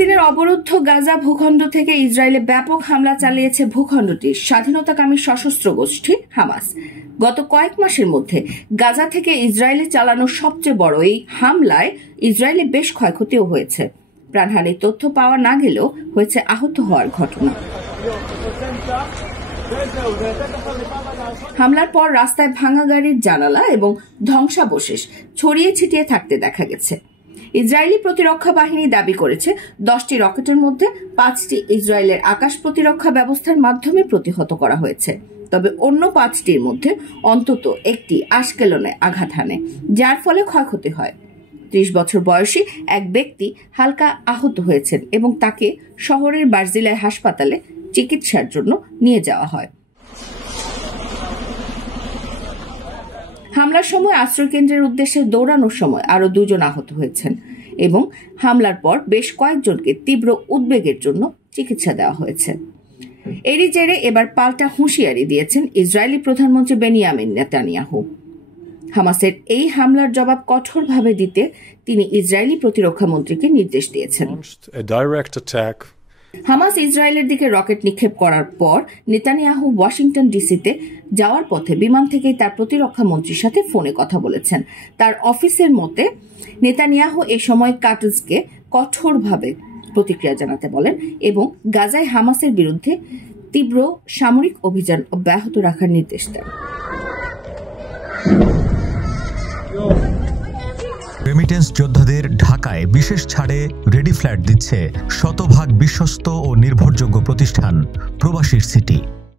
দিনের অবরুদ্ধ গাজা ভূখণ্ড থেকে ইসরায়েলে ব্যাপক হামলা চালিয়েছে ভূখণ্ডটির স্বাধীনতাকামী সশস্ত্র গোষ্ঠী হামাস। গত কয়েক মাসের মধ্যে গাজা থেকে ইসরায়েলে চালানো সবচেয়ে বড় এই হামলায় ইসরায়েলে বেশ ক্ষয়ক্ষতিও হয়েছে। প্রাণহানির তথ্য পাওয়া না গেলেও হয়েছে আহত হওয়ার ঘটনা। হামলার পর রাস্তায় ভাঙা গাড়ির জানালা এবং ধ্বংসাবশেষ ছড়িয়ে ছিটিয়ে থাকতে দেখা গেছে। ইসরায়েলি প্রতিরক্ষা বাহিনী দাবি করেছে 10টি রকেটের মধ্যে 5টি ইসরায়েলের আকাশ প্রতিরক্ষা ব্যবস্থার মাধ্যমে প্রতিহত করা হয়েছে। তবে অন্য 5টির মধ্যে অন্তত একটি আশকেলনে আঘাত হানে, যার ফলে ক্ষয়ক্ষতি হয়। 30 বছর বয়সী এক ব্যক্তি হালকা আহত হয়েছেন এবং তাকে শহরের বার্জিলায় হাসপাতালে চিকিৎসার জন্য নিয়ে যাওয়া হয়। হামলার সময় আশ্রয়কেন্দ্রের উদ্দেশ্যে দৌড়ানোর সময় আরও 2 জন আহত হয়েছেন এবং হামলার পর বেশ কয়েকজনকে তীব্র উদ্বেগের জন্য চিকিৎসা দেওয়া হয়েছে। এরই জেরে এবার পাল্টা হুঁশিয়ারি দিয়েছেন ইসরায়েলি প্রধানমন্ত্রী বেনিয়ামিন নেতানিয়াহু। হামাসের এই হামলার জবাব কঠোরভাবে দিতে তিনি ইসরায়েলি প্রতিরক্ষা মন্ত্রীকে নির্দেশ দিয়েছেন। হামাস ইসরায়েলের দিকে রকেট নিক্ষেপ করার পর নেতানিয়াহু ওয়াশিংটন ডিসিতে যাওয়ার পথে বিমান থেকেই তার প্রতিরক্ষা মন্ত্রীর সাথে ফোনে কথা বলেছেন। তার অফিসের মতে নেতানিয়াহু এ সময় কাটজকে কঠোরভাবে প্রতিক্রিয়া জানাতে বলেন এবং গাজায় হামাসের বিরুদ্ধে তীব্র সামরিক অভিযান অব্যাহত রাখার নির্দেশ দেন। রেমিটেন্স যোদ্ধাদের ঢাকায় বিশেষ ছাড়ে রেডি ফ্ল্যাট দিচ্ছে শতভাগ বিশ্বস্ত ও নির্ভরযোগ্য প্রতিষ্ঠান প্রবাসীর সিটি।